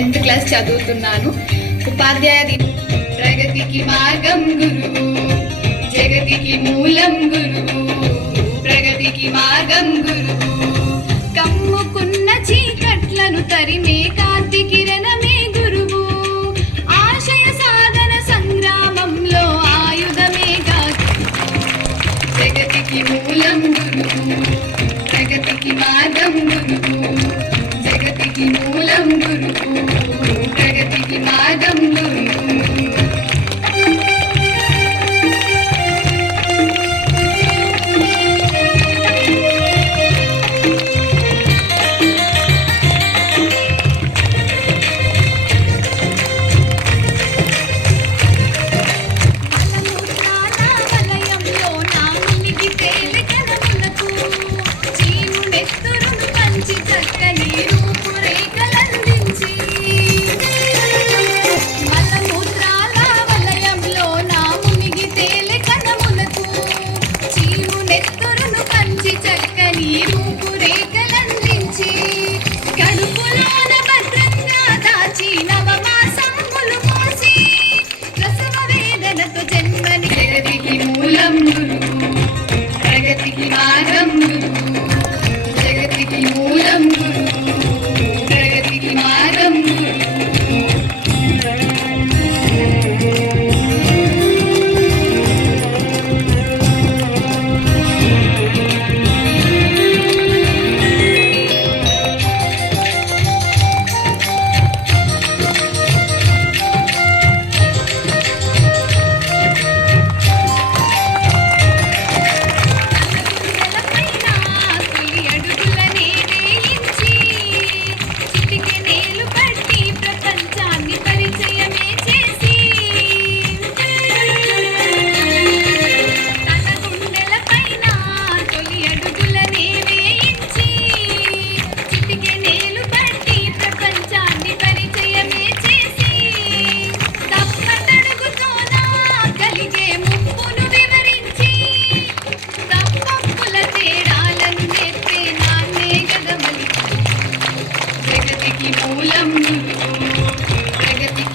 10th class చదువుతున్నాను. ఉపాధ్యాయ ప్రగతికి మార్గం గురువు, జగతికి మూలం గురువు, ప్రగతికి మార్గం గురువు. కమ్ముకున్న చీకట్లను తరిమే కాంతి కిరణమే గురువు, ఆశయ సాధన సంగ్రామంలో ఆయుధమేగా. జగతికి మూలం గురువు, ప్రగతికి మార్గం గురువు, జగతికి మూలం గురువు, ప్రగతికి మార్గం గురువు.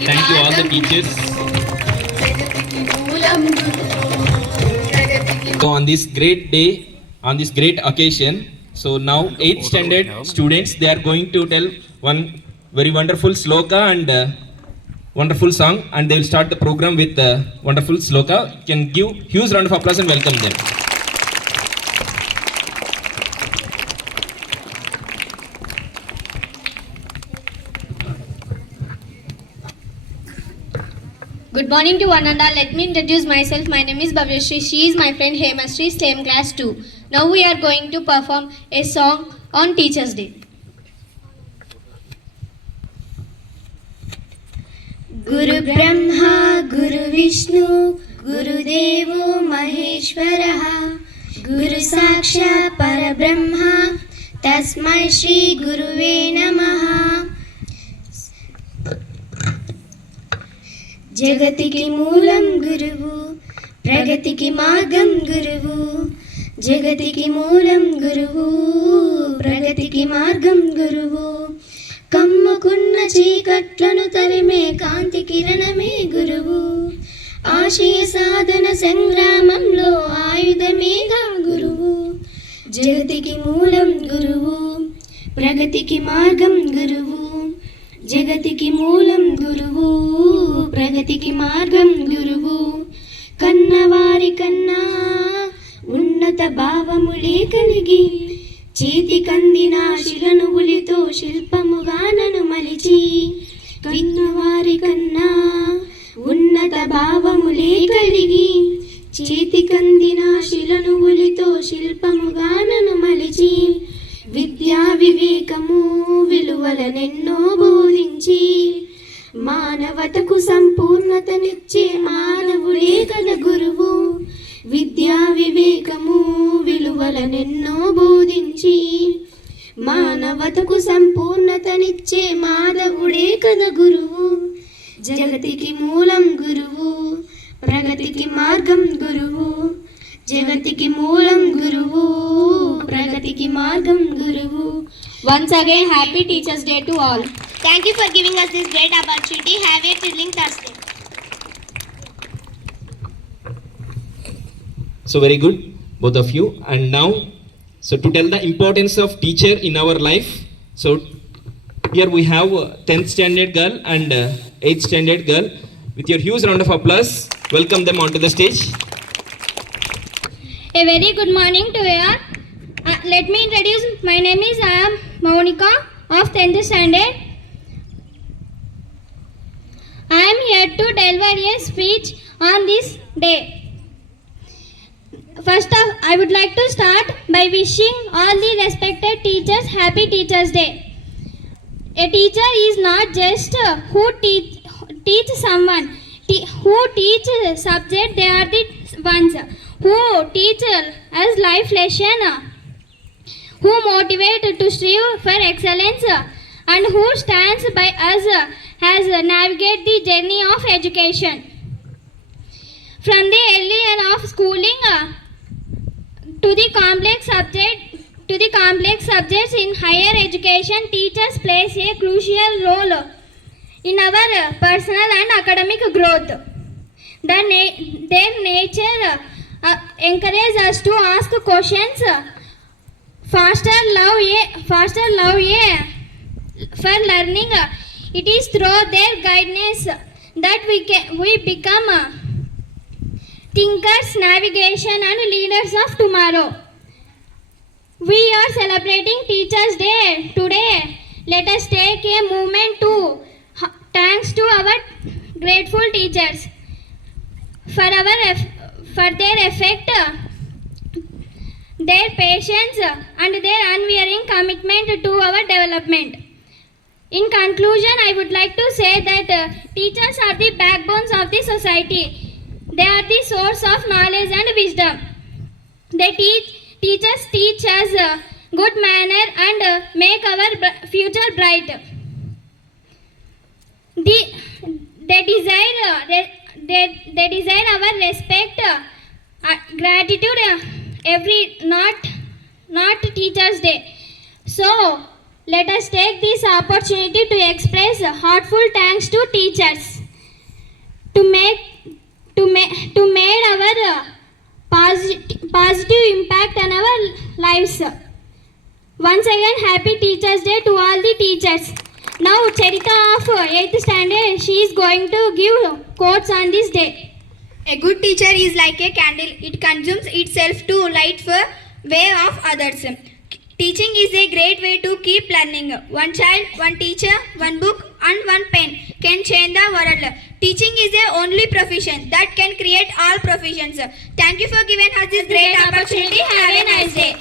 Thank you all the teachers. So on this great day, on this great occasion, so now 8th standard students, they are going to tell one very wonderful sloka and wonderful song, and they will start the program with wonderful sloka. You can give huge round of applause and welcome them. Good morning to one and all. Let me introduce myself. My name is Bhavyashri. She is my friend Hemashri, same class 2. Now we are going to perform a song on Teachers' Day. Guru Brahma, Guru Vishnu, Guru Devo Maheshwaraha, Guru Sakshat Parabrahma, Tasmai Shri Guruve Namaha. జగతికి మూలం గురువు, ప్రగతికి మార్గం గురువు, జగతికి మూలం గురువు, ప్రగతికి మార్గం గురువు. కమ్ముకున్న చీకట్లను తరిమే కాంతి కిరణమే గురువు, ఆశయ సాధన సంగ్రామంలో ఆయుధమేగా గురువు. జగతికి మూలం గురువు, ప్రగతికి మార్గం గురువు, జగతికి మూలం గురువు, ప్రగతికి మార్గం గురువు. కన్నవారి కన్నా ఉన్నత భావములే కలిగి, చేతి కందిన శిలనువులితో శిల్పముగానను మలిచి. కన్నవారి కన్నా ఉన్నత భావములే కలిగి, చేతి కందిన శిలనువులితో శిల్పముగానను మలిచి. విద్యా వివేకము విలువలనెన్నో బోధించి, మానవతకు సంపూర్ణతనిచ్చే మానవుడే కద గురువు. విద్యా వివేకము విలువలనెన్నో బోధించి, మానవతకు సంపూర్ణతనిచ్చే మాధవుడే కద గురువు. జగతికి మూలం గురువు, ప్రగతికి మార్గం గురువు, జగతికి మూలం గురువు, ప్రగతికి మార్గం గురువు. Once again, happy Teachers' Day to all. Thank you for giving us this great opportunity. Have a thrilling Thursday. So very good, both of you. And now, so to tell the importance of teacher in our life, so here we have 10th standard girl and 8th standard girl. With your huge round of applause, welcome them onto the stage. A very good morning to you all. Let me introduce. My name is I am Monica of 10th standard. I am here to deliver a speech on this day. First off, I would like to start by wishing all the respected teachers Happy Teachers Day. A teacher is not just who teach someone, who teach subject. They are the ones who teach us life lesson, who motivate to strive for excellence, and who stands by us as navigate the journey of education. From the early year of schooling to the complex subjects in higher education, teachers plays a crucial role in our personal and academic growth. Their nature encourages us to ask questions, foster love for learning. It is through their guidance that we become thinkers, navigation and leaders of tomorrow. We are celebrating Teachers Day today. Let us take a moment to thanks to our grateful teachers for their effort, their patience and their unwearying commitment to our development. In conclusion, I would like to say that teachers are the backbones of the society. They are the source of knowledge and wisdom. Teachers teach us good manner and make our future bright. They desire our respect, gratitude not Teachers Day. So let us take this opportunity to express heartfelt thanks to teachers to make our positive impact on our lives. Once again, Happy Teachers Day to all the teachers. Now Charita of 8th standard, she is going to give quotes on this day. A good teacher is like a candle. It consumes itself to light the way of others. Teaching is a great way to keep learning. One child, one teacher, one book and one pen can change the world. Teaching is the only profession that can create all professions. Thank you for giving us this great opportunity. Have a nice day.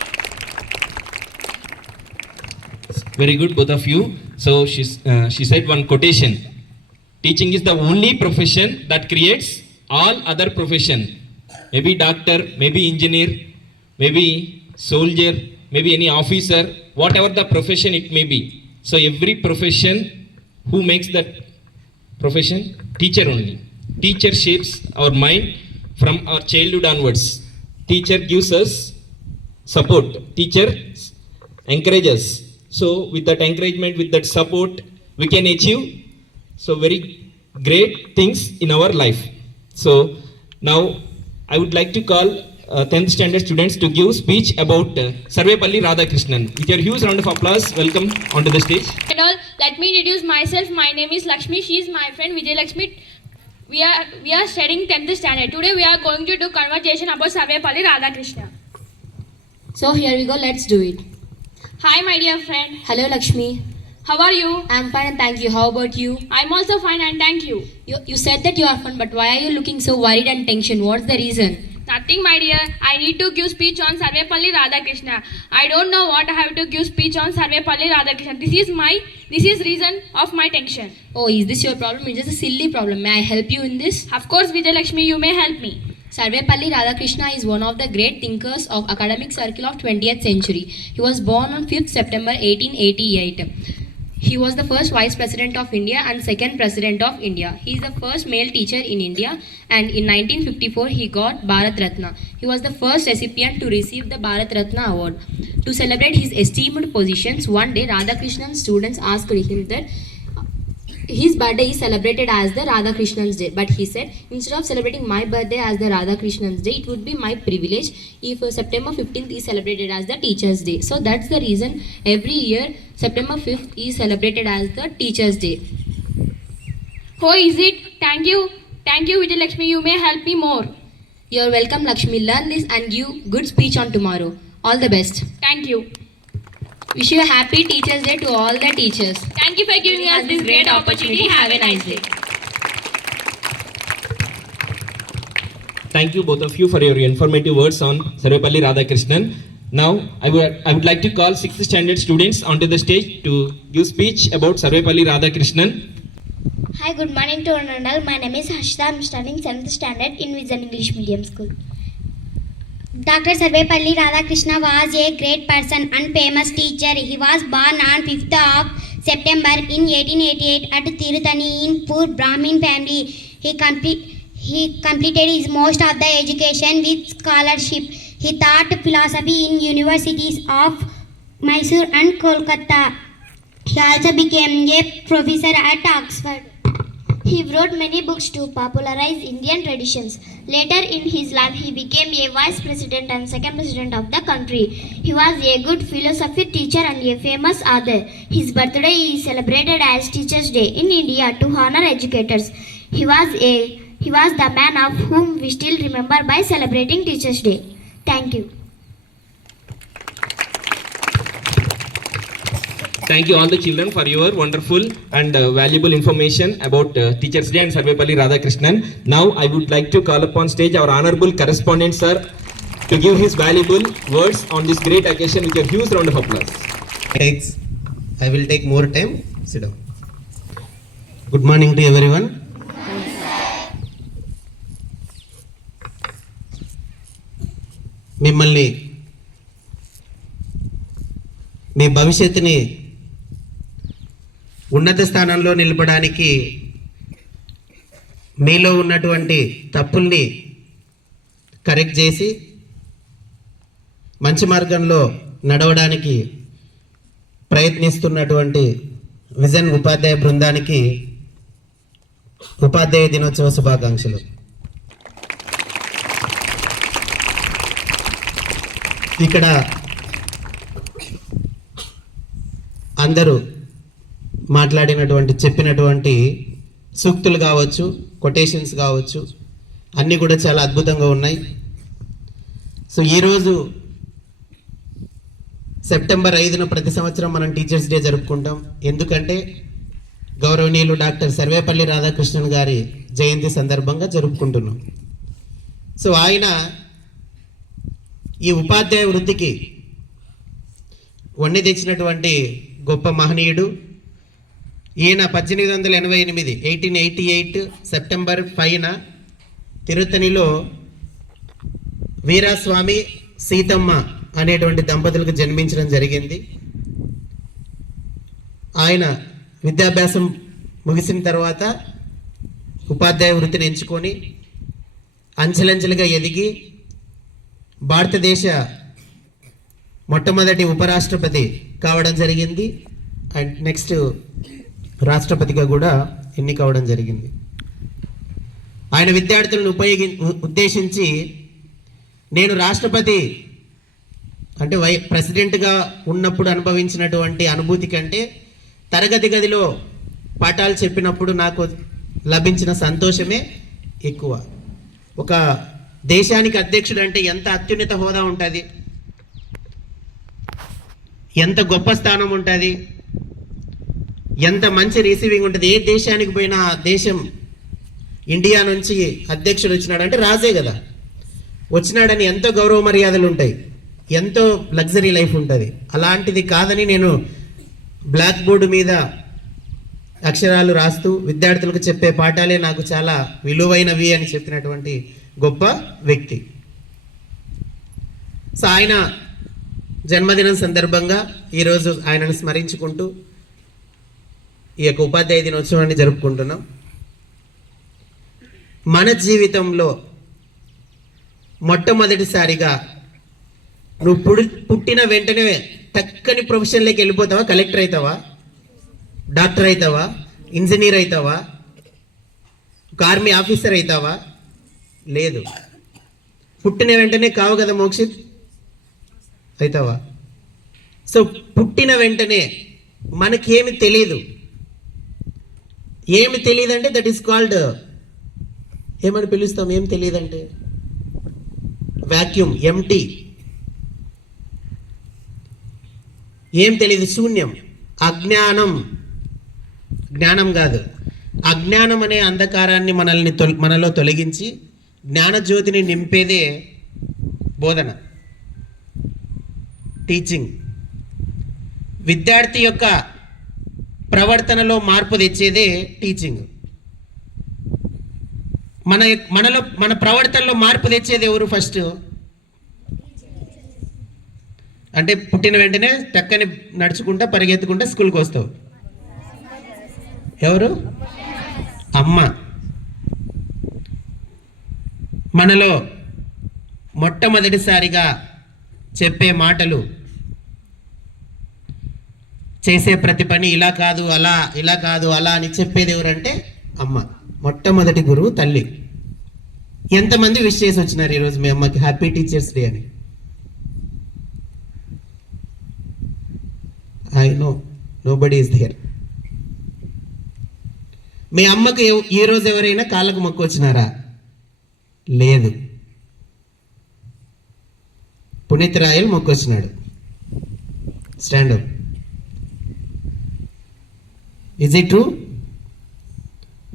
Very good, both of you. So she said one quotation. Teaching is the only profession that creates all other profession. Maybe doctor, maybe engineer, maybe soldier, maybe any officer, whatever the profession it may be. So every profession, who makes that profession? Teacher only. Teacher shapes our mind from our childhood onwards. Teacher gives us support. Teacher encourages. So with that encouragement, with that support, we can achieve so very great things in our life. So now I would like to call 10th standard students to give speech about Sarvepalli Radhakrishnan. With your huge round of applause, welcome onto the stage. And all, let me introduce myself. My name is Lakshmi. She is my friend Vijay Lakshmi. We are studying 10th standard. Today we are going to do conversation about Sarvepalli Radhakrishnan. So here we go, let's do it. Hi my dear friend. Hello Lakshmi. How are you? I'm fine and thank you. How about you? I'm also fine and thank you. You said that you are fine, but why are you looking so worried and tension? What's the reason? Nothing my dear. I need to give speech on Sarvepalli Radhakrishnan. I don't know what I have to give speech on Sarvepalli Radhakrishnan. This is reason of my tension. Oh, is this your problem? It's just a silly problem. May I help you in this? Of course Vijay Lakshmi, you may help me. Sarvepalli Radhakrishnan is one of the great thinkers of academic circle of 20th century. He was born on 5th September 1888. He was the first Vice President of India and second President of India. He is the first male teacher in India, and in 1954 he got Bharat Ratna. He was the first recipient to receive the Bharat Ratna award. To celebrate his esteemed positions, one day Radhakrishnan students asked him that his birthday is celebrated as the Radha Krishnan's Day. But he said, instead of celebrating my birthday as the Radha Krishnan's Day, it would be my privilege if September 15th is celebrated as the Teacher's Day. So that's the reason every year September 5th is celebrated as the Teacher's Day. Oh, is it? Thank you, Vijay Lakshmi. You may help me more. You're welcome, Lakshmi. Learn this and give good speech on tomorrow. All the best. Thank you. Wish you a happy Teacher's Day to all the teachers. Thank you for giving us this great opportunity. Have a nice day. Thank you both of you for your informative words on Sarvepalli Radhakrishnan. Now I would like to call 6th standard students onto the stage to give speech about Sarvepalli Radhakrishnan. Hi, good morning to one and all. My name is Harshita. I'm studying 7th standard in Vision English Medium School. Dr. Sarvepalli Radhakrishna was a great person and famous teacher. He was born on 5th of September in 1888 at Tirutani in poor Brahmin family. He completed his most of the education with scholarship. He taught philosophy in universities of Mysore and Kolkata. He also became a professor at Oxford. He wrote many books to popularize Indian traditions. Later in his life, he became a vice president and second president of the country. He was a good philosophy teacher and a famous author. His birthday is celebrated as Teachers' Day in India to honor educators. He was the man of whom we still remember by celebrating Teachers' Day. Thank you. Thank you all the children for your wonderful and valuable information about Teachers' Day and Sarvepalli Radhakrishnan. Now I would like to call upon stage our honorable correspondent sir to give his valuable words on this great occasion with a huge round of applause. Thanks. I will take more time. Sit down. Good morning to everyone. మిమ్మల్ని మీ భవిష్యత్తుని ఉన్నత స్థానంలో నిలపడానికి మీలో ఉన్నటువంటి తప్పుల్ని correct చేసి మంచి మార్గంలో నడవడానికి ప్రయత్నిస్తున్నటువంటి విజన్ ఉపాధ్యాయ బృందానికి ఉపాధ్యాయ దినోత్సవ శుభాకాంక్షలు. ఇక్కడ అందరూ చెప్పినటువంటి సూక్తులు కావచ్చు, కొటేషన్స్ కావచ్చు, అన్నీ కూడా చాలా అద్భుతంగా ఉన్నాయి. సో ఈరోజు సెప్టెంబర్ 5న ప్రతి సంవత్సరం మనం టీచర్స్ డే జరుపుకుంటాం. ఎందుకంటే గౌరవనీయులు డాక్టర్ సర్వేపల్లి రాధాకృష్ణన్ గారి జయంతి సందర్భంగా జరుపుకుంటున్నాం. సో ఆయన ఈ ఉపాధ్యాయ వృత్తికి వన్నె తెచ్చినటువంటి గొప్ప మహనీయుడు. ఈయన 1888 సెప్టెంబర్ 5న తిరుత్తణిలో వీరాస్వామి సీతమ్మ అనేటువంటి దంపతులకు జన్మించడం జరిగింది. ఆయన విద్యాభ్యాసం ముగిసిన తర్వాత ఉపాధ్యాయ వృత్తిని ఎంచుకొని అంచెలంచెలుగా ఎదిగి భారతదేశ మొట్టమొదటి ఉపరాష్ట్రపతి కావడం జరిగింది. అండ్ నెక్స్ట్ రాష్ట్రపతిగా కూడా ఎన్నికవడం జరిగింది. ఆయన విద్యార్థులను ఉద్దేశించి నేను రాష్ట్రపతి అంటే ప్రెసిడెంట్గా ఉన్నప్పుడు అనుభవించినటువంటి అనుభూతి కంటే తరగతి గదిలో పాఠాలు చెప్పినప్పుడు నాకు లభించిన సంతోషమే ఎక్కువ. ఒక దేశానికి అధ్యక్షుడు అంటే ఎంత అత్యున్నత హోదా ఉంటుంది, ఎంత గొప్ప స్థానం ఉంటుంది, ఎంత మంచి రిసీవింగ్ ఉంటుంది. ఏ దేశానికి పోయినా దేశం ఇండియా నుంచి అధ్యక్షుడు వచ్చినాడంటే రాజే కదా, వచ్చినాడని ఎంతో గౌరవ మర్యాదలు ఉంటాయి, ఎంతో లగ్జరీ లైఫ్ ఉంటుంది. అలాంటిది కాదని నేను బ్లాక్ బోర్డు మీద అక్షరాలు రాస్తూ విద్యార్థులకు చెప్పే పాఠాలే నాకు చాలా విలువైనవి అని చెప్పినటువంటి గొప్ప వ్యక్తి. సో ఆయన జన్మదినం సందర్భంగా ఈరోజు ఆయనను స్మరించుకుంటూ ఈ యొక్క ఉపాధ్యాయ దినోత్సవాన్ని జరుపుకుంటున్నాం. మన జీవితంలో మొట్టమొదటిసారిగా నువ్వు పుట్టిన వెంటనే టక్కని ప్రొఫెషన్లోకి వెళ్ళిపోతావా? కలెక్టర్ అవుతావా, డాక్టర్ అవుతావా, ఇంజనీర్ అవుతావా? ఒక ఆర్మీ ఆఫీసర్ అవుతావా? లేదు. పుట్టిన వెంటనే కావు కదా మోక్షిత్, అవుతావా? సో పుట్టిన వెంటనే మనకేమి తెలియదు. ఏమి తెలియదంటే దట్ ఈస్ కాల్డ్, ఏమని పిలుస్తాం? ఏం తెలియదంటే వాక్యూమ్, ఎంటీ. ఏం తెలియదు? శూన్యం, అజ్ఞానం. జ్ఞానం కాదు, అజ్ఞానం అనే అంధకారాన్ని మనలో తొలగించి జ్ఞానజ్యోతిని నింపేదే బోధన, టీచింగ్. విద్యార్థి యొక్క ప్రవర్తనలో మార్పు తెచ్చేదే టీచింగ్. మన ప్రవర్తనలో మార్పు తెచ్చేది ఎవరు? ఫస్ట్ అంటే పుట్టిన వెంటనే టక్కని నడుచుకుంటా పరిగెత్తుకుంటా స్కూల్కి వస్తావు. ఎవరు? అమ్మ. మనలో మొట్టమొదటిసారిగా చెప్పే మాటలు, చేసే ప్రతి పని ఇలా కాదు అలా, ఇలా కాదు అలా అని చెప్పేది ఎవరంటే అమ్మ. మొట్టమొదటి గురువు తల్లి. ఎంతమంది విష్ చేసి వచ్చినారు ఈరోజు మీ అమ్మకి హ్యాపీ టీచర్స్ డే అని? I know nobody is there. మీ అమ్మకు ఈ రోజు ఎవరైనా కాళ్ళకు మొక్కు వచ్చినారా? లేదు. పునీత్ రాయల్ మొక్కు వచ్చినాడు. Stand up. Is it true?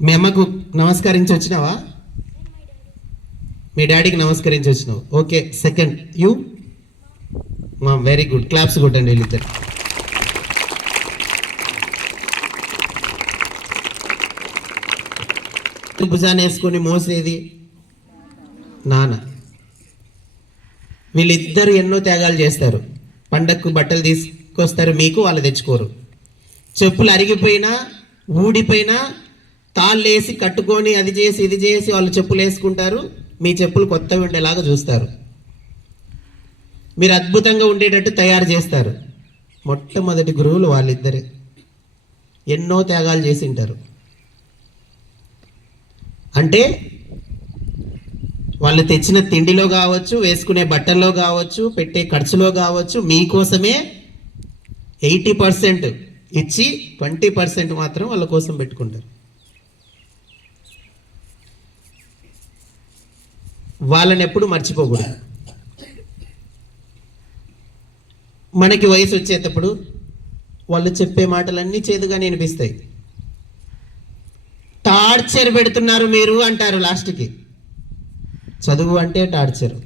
మీ అమ్మకు నమస్కరించి వచ్చినావా? మీ డాడీకి నమస్కరించి వచ్చినావు. Okay, second you. Very good, claps కొట్టండి వీళ్ళిద్దరు. భుజాన్ని వేసుకొని మోసేది నాన్న. వీళ్ళిద్దరు ఎన్నో త్యాగాలు చేస్తారు. పండక్కు బట్టలు తీసుకొస్తారు మీకు, వాళ్ళు తెచ్చుకోరు. చెప్పులు అరిగిపోయినా ఊడిపోయినా తాళ్ళు వేసి కట్టుకొని అది చేసి ఇది చేసి వాళ్ళు చెప్పులు వేసుకుంటారు. మీ చెప్పులు కొత్తగా ఉండేలాగా చూస్తారు. మీరు అద్భుతంగా ఉండేటట్టు తయారు చేస్తారు. మొట్టమొదటి గురువులు వాళ్ళిద్దరే. ఎన్నో త్యాగాలు చేసి ఉంటారు. అంటే వాళ్ళు తెచ్చిన తిండిలో కావచ్చు, వేసుకునే బట్టల్లో కావచ్చు, పెట్టే ఖర్చులో కావచ్చు, మీకోసమే 80% ఇచ్చి 20% మాత్రం వాళ్ళ కోసం పెట్టుకుంటారు. వాళ్ళని ఎప్పుడు మర్చిపోకూడదు. మనకి వయసు వచ్చేటప్పుడు వాళ్ళు చెప్పే మాటలన్నీ చేదుగానే అనిపిస్తాయి. టార్చర్ పెడుతున్నారు మీరు అంటారు లాస్ట్కి. చదువు అంటే టార్చరు,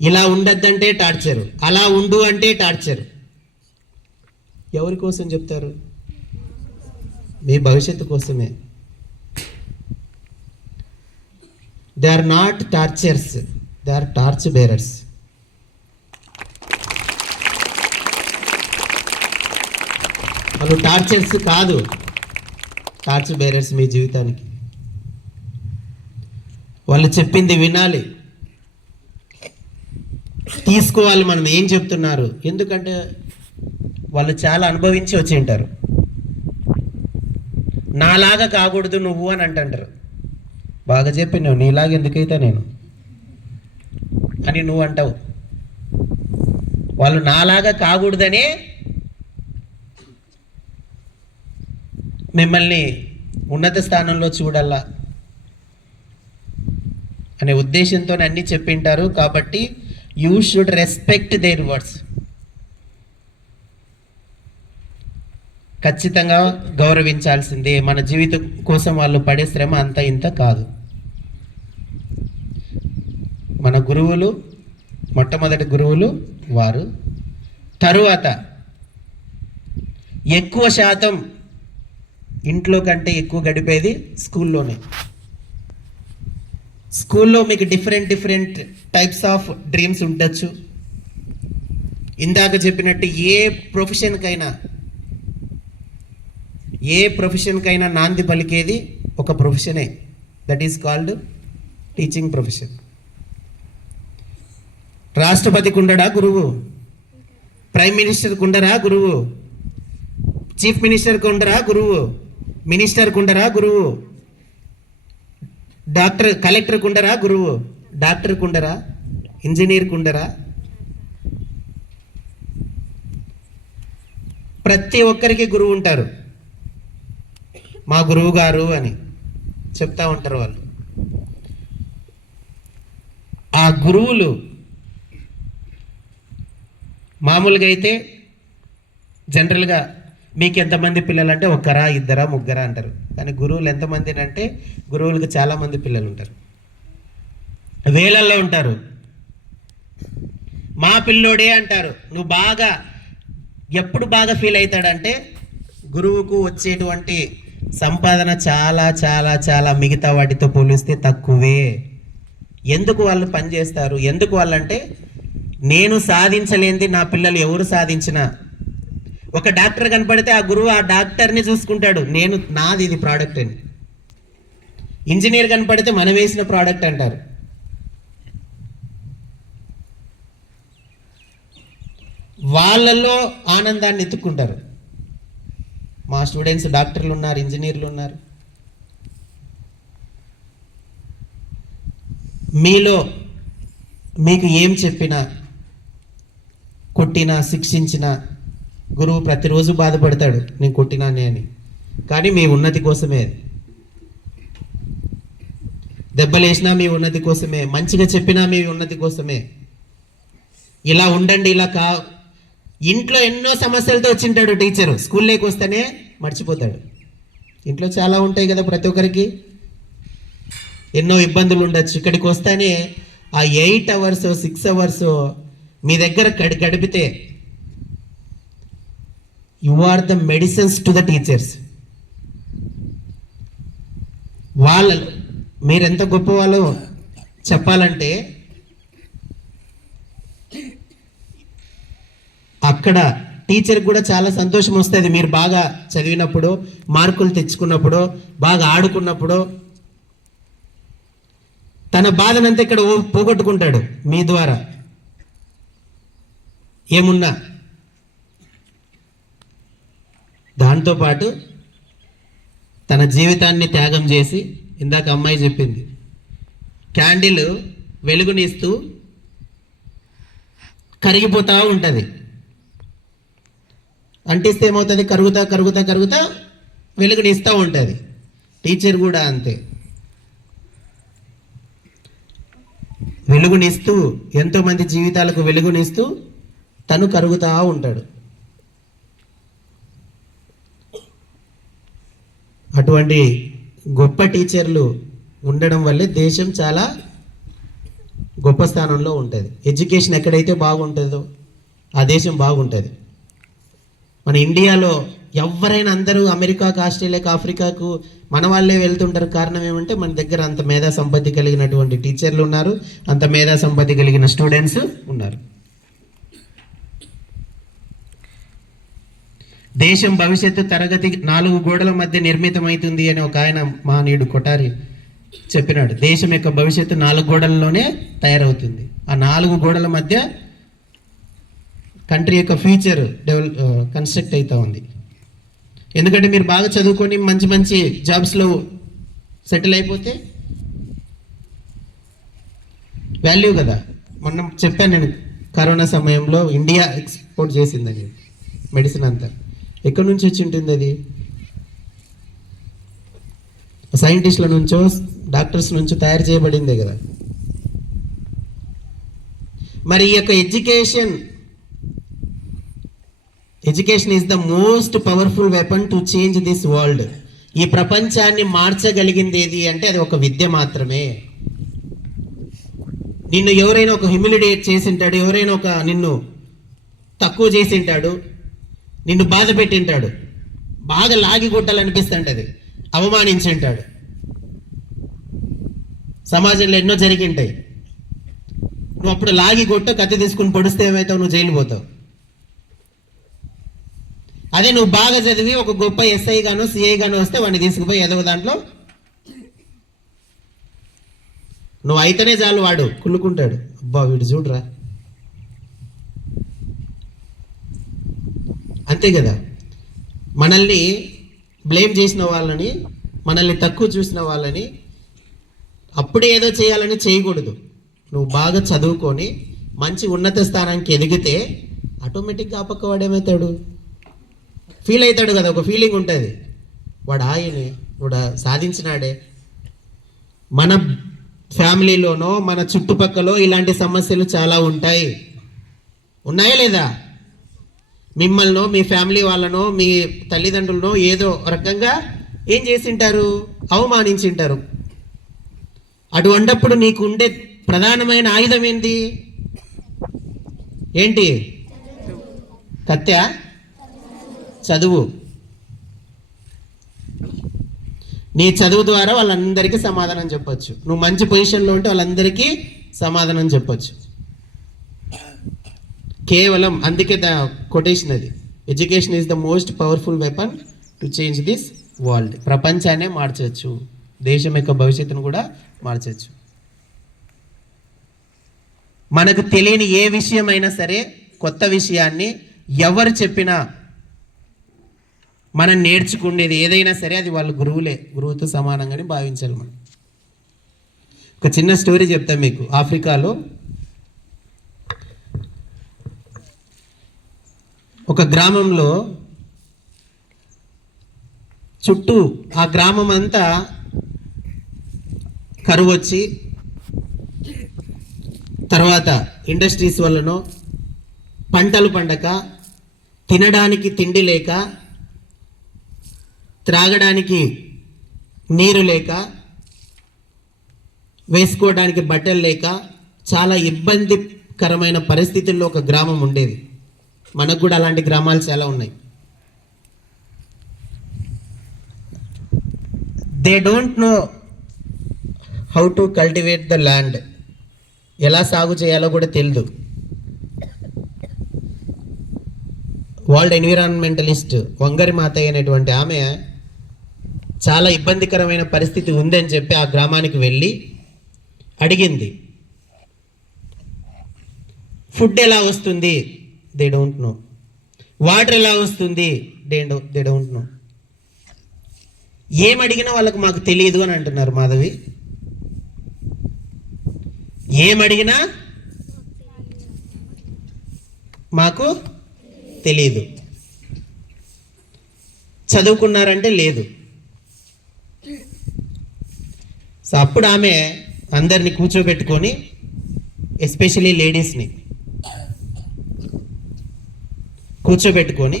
ఇలా ఉండద్దంటే టార్చరు, అలా ఉండు అంటే టార్చరు. ఎవరి కోసం చెప్తారు? మీ భవిష్యత్తు కోసమే. They are not torturers, they are torch bearers. వాళ్ళు టార్చర్స్ కాదు, టార్చ్ బేరర్స్ మీ జీవితానికి. వాళ్ళు చెప్పింది వినాలి, తీసుకోవాలి. మనం ఏం చెప్తున్నారు? ఎందుకంటే వాళ్ళు చాలా అనుభవించి వచ్చి ఉంటారు. నాలాగా కాకూడదు నువ్వు అని అంటారు. బాగా చెప్పినావు, నీలాగా ఎందుకైతే నేను అని నువ్వు అంటావు. వాళ్ళు నాలాగా కాకూడదనే మిమ్మల్ని ఉన్నత స్థానంలో చూడాలా అనే ఉద్దేశంతో అన్నీ చెప్పింటారు. కాబట్టి you should respect their words. ఖచ్చితంగా గౌరవించాల్సిందే. మన జీవితం కోసం వాళ్ళు పడే శ్రమ అంత ఇంత కాదు. మన గురువులు, మొట్టమొదటి గురువులు వారు. తరువాత ఎక్కువ శాతం ఇంట్లో కంటే ఎక్కువ గడిపేది స్కూల్లోనే. స్కూల్లో మీకు డిఫరెంట్ టైప్స్ ఆఫ్ డ్రీమ్స్ ఉండొచ్చు. ఇందాక చెప్పినట్టు ఏ ప్రొఫెషన్కైనా నాంది పలికేది ఒక ప్రొఫెషనే. That is called teaching profession. రాష్ట్రపతికి ఉండడా గురువు? ప్రైమ్ మినిస్టర్కి ఉండరా గురువు? చీఫ్ మినిస్టర్కి ఉండరా గురువు? మినిస్టర్కు ఉండరా గురువు? డాక్టర్ కలెక్టర్కు ఉండరా గురువు? డాక్టర్కు ఉండరా? ఇంజనీర్కు ఉండరా? ప్రతి ఒక్కరికి గురువు ఉంటారు. మా గురువు గారు అని చెప్తా ఉంటారు వాళ్ళు. ఆ గురువులు మామూలుగా అయితే జనరల్గా మీకు ఎంతమంది పిల్లలు అంటే ఒక్కరా, ఇద్దరా, ముగ్గురా అంటారు. కానీ గురువులు ఎంతమంది అంటే గురువులకు చాలామంది పిల్లలు ఉంటారు, వేలల్లో ఉంటారు. మా పిల్లోడే అంటారు. నువ్వు బాగా ఎప్పుడు బాగా ఫీల్ అవుతాడంటే గురువుకు వచ్చేటువంటి సంపాదన చాలా చాలా చాలా మిగతా వాటితో పోలిస్తే తక్కువే. ఎందుకు వాళ్ళు పని చేస్తారు? ఎందుకు వాళ్ళంటే నేను సాధించలేనిది నా పిల్లలు ఎవరు సాధించినా, ఒక డాక్టర్ కనపడితే ఆ గురువు ఆ డాక్టర్ని చూసుకుంటాడు, నాది ఇది ప్రోడక్ట్ అని. ఇంజనీర్ కనపడితే మనం వేసిన ప్రోడక్ట్ అంటారు. వాళ్ళల్లో ఆనందాన్ని ఎత్తుక్కుంటారు. మా స్టూడెంట్స్ డాక్టర్లు ఉన్నారు, ఇంజనీర్లు ఉన్నారు. మీలో మీకు ఏం చెప్పినా, కొట్టినా, శిక్షించినా గురువు ప్రతిరోజు బాధపడతాడు, నేను కొట్టినానే అని. కానీ మీ ఉన్నతి కోసమే, దెబ్బలేసినా మీ ఉన్నతి కోసమే, మంచిగా చెప్పినా మీ ఉన్నతి కోసమే. ఇలా ఉండండి, ఇలా ఇంట్లో ఎన్నో సమస్యలతో వచ్చింటాడు టీచరు, స్కూల్లోకి వస్తేనే మర్చిపోతాడు. ఇంట్లో చాలా ఉంటాయి కదా ప్రతి ఒక్కరికి, ఎన్నో ఇబ్బందులు ఉండొచ్చు. ఇక్కడికి వస్తేనే ఆ 8 hours 6 hours మీ దగ్గర గడిపితే you are the medicines to the teachers. మీరెంత గొప్ప వాళ్ళు చెప్పాలంటే అక్కడ టీచర్కి కూడా చాలా సంతోషం వస్తుంది. మీరు బాగా చదివినప్పుడు, మార్కులు తెచ్చుకున్నప్పుడు, బాగా ఆడుకున్నప్పుడు తన బాధనంతా ఇక్కడ పోగొట్టుకుంటాడు మీ ద్వారా. ఏమున్నా దాంతోపాటు తన జీవితాన్ని త్యాగం చేసి, ఇందాక అమ్మాయి చెప్పింది, క్యాండిల్ వెలుగునిస్తూ కరిగిపోతూ ఉంటుంది. అంటిస్తే ఏమవుతుంది? కరుగుతా కరుగుతా కరుగుతా వెలుగునిస్తూ ఉంటుంది. టీచర్ కూడా అంతే, వెలుగునిస్తూ ఎంతోమంది జీవితాలకు వెలుగునిస్తూ తను కరుగుతూ ఉంటాడు. అటువంటి గొప్ప టీచర్లు ఉండడం వల్లే దేశం చాలా గొప్ప స్థానంలో ఉంటుంది. ఎడ్యుకేషన్ ఎక్కడైతే బాగుంటుందో ఆ దేశం బాగుంటుంది. మన ఇండియాలో ఎవరైనా అందరూ అమెరికాకు, ఆస్ట్రేలియాకు, ఆఫ్రికాకు మన వాళ్ళే వెళ్తుంటారు. కారణం ఏమంటే మన దగ్గర అంత మేధా సంపత్తి కలిగినటువంటి టీచర్లు ఉన్నారు, అంత మేధా సంపత్తి కలిగిన స్టూడెంట్స్ ఉన్నారు. దేశం భవిష్యత్తు తరగతి 4 గోడల మధ్య నిర్మితమవుతుంది అని ఒక ఆయన మహనీయుడు కొఠారి చెప్పినాడు. దేశం యొక్క భవిష్యత్తు 4 గోడలలోనే తయారవుతుంది. ఆ 4 గోడల మధ్య కంట్రీ యొక్క ఫ్యూచర్ కన్స్ట్రక్ట్ అవుతూ ఉంది. ఎందుకంటే మీరు బాగా చదువుకొని మంచి మంచి జాబ్స్లో సెటిల్ అయిపోతే వాల్యూ కదా. మొన్న చెప్పాను నేను, కరోనా సమయంలో ఇండియా ఎక్స్పోర్ట్ చేసిందని మెడిసిన్ అంతా. ఎక్కడి నుంచి వచ్చి ఉంటుంది అది? సైంటిస్టుల నుంచో, డాక్టర్స్ నుంచో తయారు చేయబడిందే కదా. మరి ఈ యొక్క education is the most powerful weapon to change this world. ఈ ప్రపంచాన్ని మార్చగలిగింది ఏది అంటే అది ఒక విద్య మాత్రమే. నిన్ను ఎవరైనా ఒక హ్యూమిలిడేట్ చేసింటాడు, ఎవరైనా ఒక నిన్ను తక్కువ చేసింటాడు, నిన్ను బాధ పెట్టింటాడు, బాగా లాగి కొట్టాలనిపిస్తుంటది, అవమానించింటాడు. సమాజంలో ఎన్నో జరిగింటాయి. నువ్వు అప్పుడు లాగి కొట్ట కత్తి తీసుకుని పొడిస్తే ఏమవుతావు? నువ్వు జైలు పోతావు. అదే నువ్వు బాగా చదివి ఒక గొప్ప ఎస్ఐ గానో సిఐ గానో వస్తే వాడిని తీసుకుపోయి ఏదో దాంట్లో నువ్వు అయితేనే చాలు, వాడు కుళ్ళుకుంటాడు, అబ్బా వీడు చూడరా. అంతే కదా. మనల్ని బ్లేమ్ చేసిన వాళ్ళని, మనల్ని తక్కువ చూసిన వాళ్ళని అప్పుడే ఏదో చేయాలని చేయకూడదు. నువ్వు బాగా చదువుకొని మంచి ఉన్నత స్థానానికి ఎదిగితే ఆటోమేటిక్గా ఆ పక్క వాడు ఏమవుతాడు, ఫీల్ అవుతాడు కదా, ఒక ఫీలింగ్ ఉంటుంది, వాడు ఆయనే, వాడు సాధించినాడే. మన ఫ్యామిలీలోనో మన చుట్టుపక్కల ఇలాంటి సమస్యలు చాలా ఉంటాయి. ఉన్నాయా లేదా? మిమ్మల్నో మీ ఫ్యామిలీ వాళ్ళనో మీ తల్లిదండ్రులనో ఏదో రకంగా ఏం చేసింటారు, అవమానించింటారు. అటువంటప్పుడు నీకు ఉండే ప్రధానమైన ఆయుధం ఏంటి? ఏంటి? కత్య? చదువు. నీ చదువు ద్వారా వాళ్ళందరికీ సమాధానం చెప్పొచ్చు. నువ్వు మంచి పొజిషన్లో ఉంటే వాళ్ళందరికీ సమాధానం చెప్పొచ్చు. కేవలం అందుకే కొటేషన్ అది, education is the most powerful weapon to change this world. ప్రపంచాన్నే మార్చవచ్చు, దేశం యొక్క భవిష్యత్తును కూడా మార్చవచ్చు. మనకు తెలియని ఏ విషయమైనా సరే, కొత్త విషయాన్ని ఎవరు చెప్పినా మనం నేర్చుకునేది ఏదైనా సరే అది వాళ్ళ గురువులే, గురువుతో సమానంగానే భావించాలి మనం. ఒక చిన్న స్టోరీ చెప్తాను మీకు. ఆఫ్రికాలో ఒక గ్రామంలో చుట్టూ ఆ గ్రామం అంతా కరువు వచ్చి, తర్వాత ఇండస్ట్రీస్ వల్లనో పంటలు పండక, తినడానికి తిండి లేక, త్రాగడానికి నీరు లేక, వేసుకోవడానికి బట్టలు లేక చాలా ఇబ్బందికరమైన పరిస్థితుల్లో ఒక గ్రామం ఉండేది. మనకు కూడా అలాంటి గ్రామాలు చాలా ఉన్నాయి. They don't know how to cultivate the land. ఎలా సాగు చేయాలో కూడా తెలియదు. వరల్డ్ ఎన్విరాన్మెంటలిస్ట్ వంగరి మాతయ్య అనేటువంటి ఆమె చాలా ఇబ్బందికరమైన పరిస్థితి ఉందని చెప్పి ఆ గ్రామానికి వెళ్ళి అడిగింది. ఫుడ్ ఎలా వస్తుంది? They don't know. వాటర్ ఎలా వస్తుంది? They don't know. ఏం అడిగినా వాళ్ళకు మాకు తెలియదు అని అంటున్నారు మాధవి. ఏం అడిగినా మాకు తెలియదు. చదువుకున్నారంటే లేదు. సో అప్పుడు ఆమె అందరినీ కూర్చోబెట్టుకొని, ఎస్పెషలీ లేడీస్ని కూర్చోబెట్టుకొని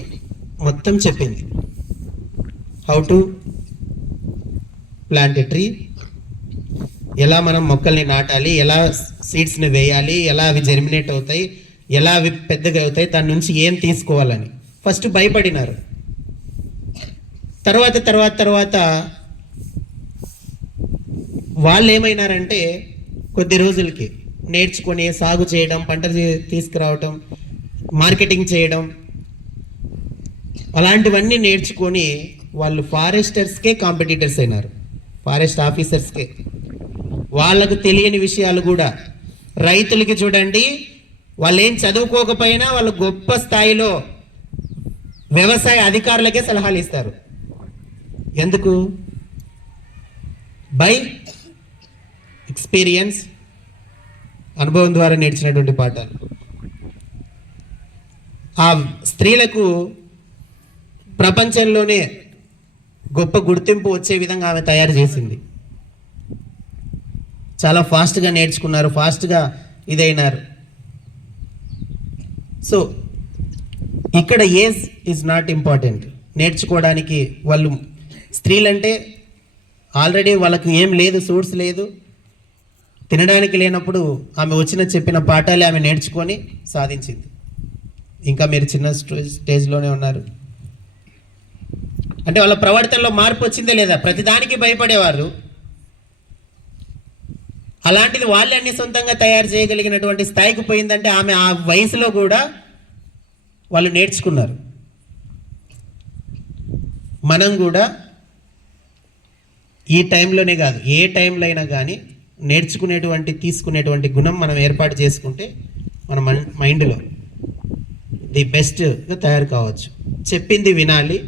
మొత్తం చెప్పింది. How to plant a tree, ఎలా మనం మొక్కల్ని నాటాలి, ఎలా సీడ్స్ని వేయాలి, ఎలా అవి జెర్మినేట్ అవుతాయి, ఎలా అవి పెద్దగా అవుతాయి, దాని నుంచి ఏం తీసుకోవాలని. ఫస్ట్ భయపడినారు. తర్వాత వాళ్ళు ఏమైనారంటే కొద్ది రోజులకి నేర్చుకొని సాగు చేయడం, పంటలు తీసుకురావటం, మార్కెటింగ్ చేయడం, అలాంటివన్నీ నేర్చుకొని వాళ్ళు ఫారెస్టర్స్కే కాంపిటీటర్స్ అయినారు, ఫారెస్ట్ ఆఫీసర్స్కే. వాళ్ళకు తెలియని విషయాలు కూడా. రైతులకి చూడండి, వాళ్ళు ఏం చదువుకోకపోయినా వాళ్ళు గొప్ప స్థాయిలో వ్యవసాయ అధికారులకే సలహాలు ఇస్తారు. ఎందుకు? బై ఎక్స్పీరియన్స్, అనుభవం ద్వారా నేర్చినటువంటి పాఠాలు. ఆ స్త్రీలకు ప్రపంచంలోనే గొప్ప గుర్తింపు వచ్చే విధంగా ఆమె తయారు చేసింది. చాలా ఫాస్ట్గా నేర్చుకున్నారు, ఫాస్ట్గా ఇదైనారు. సో ఇక్కడ ఏజ్ ఈజ్ నాట్ ఇంపార్టెంట్. నేర్చుకోవడానికి వాళ్ళు, స్త్రీలంటే ఆల్రెడీ వాళ్ళకి ఏం లేదు, సోర్స్ లేదు, తినడానికి లేనప్పుడు ఆమె చెప్పిన పాఠాలే ఆమె నేర్చుకొని సాధించింది. ఇంకా మీరు చిన్న స్టేజ్లోనే ఉన్నారు. అంటే వాళ్ళ ప్రవర్తనలో మార్పు వచ్చిందే లేదా? ప్రతిదానికి భయపడేవారు. అలాంటిది వాళ్ళే అన్ని సొంతంగా తయారు చేయగలిగినటువంటి స్థాయికి పోయిందంటే ఆమె ఆ వయసులో కూడా వాళ్ళు నేర్చుకున్నారు. మనం కూడా ఈ టైంలోనే కాదు, ఏ టైంలో అయినా కానీ నేర్చుకునేటువంటి, తీసుకునేటువంటి గుణం మనం ఏర్పాటు చేసుకుంటే మన మైండ్లో ది బెస్ట్గా తయారు కావచ్చు. చెప్పింది వినాలి,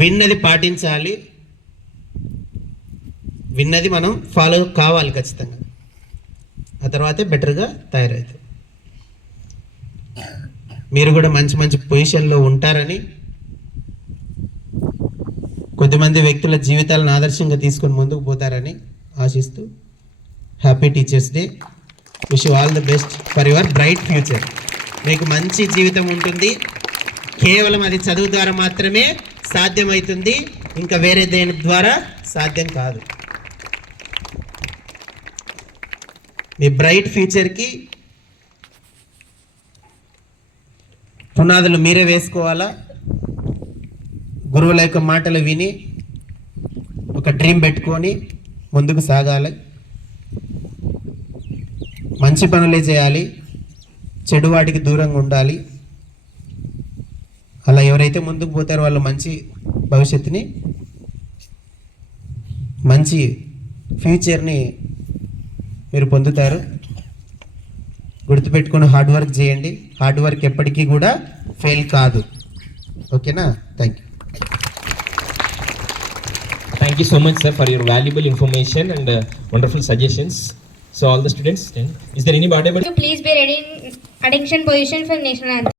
విన్నది పాటించాలి, విన్నది మనం ఫాలో కావాలి ఖచ్చితంగా. ఆ తర్వాతే బెటర్గా తయారవుతాం. మీరు కూడా మంచి మంచి పొజిషన్లో ఉంటారని, కొద్దిమంది వ్యక్తుల జీవితాలను ఆదర్శంగా తీసుకొని ముందుకు పోతారని ఆశిస్తూ happy teachers day. Wish you all the best for your bright future. మీకు మంచి జీవితం ఉంటుంది. కేవలం అది చదువు ద్వారా మాత్రమే సాధ్యమవుతుంది, ఇంకా వేరే దేని ద్వారా సాధ్యం కాదు. మీ బ్రైట్ ఫ్యూచర్కి పునాదులు మీరే వేసుకోవాలా. గురువుల యొక్క మాటలు విని ఒక డ్రీమ్ పెట్టుకొని ముందుకు సాగాలి. మంచి పనులే చేయాలి, చెడు వాటికి దూరంగా ఉండాలి. అలా ఎవరైతే ముందుకు పోతారో వాళ్ళు మంచి భవిష్యత్తుని, మంచి ఫ్యూచర్ని మీరు పొందుతారు. గుర్తుపెట్టుకొని హార్డ్ వర్క్ చేయండి. హార్డ్ వర్క్ ఎప్పటికీ కూడా ఫెయిల్ కాదు. ఓకేనా? Thank you. Thank you so much, sir, for your valuable information and wonderful suggestions. So all the students, is there anybody? Please be ready in attention position for national anthem.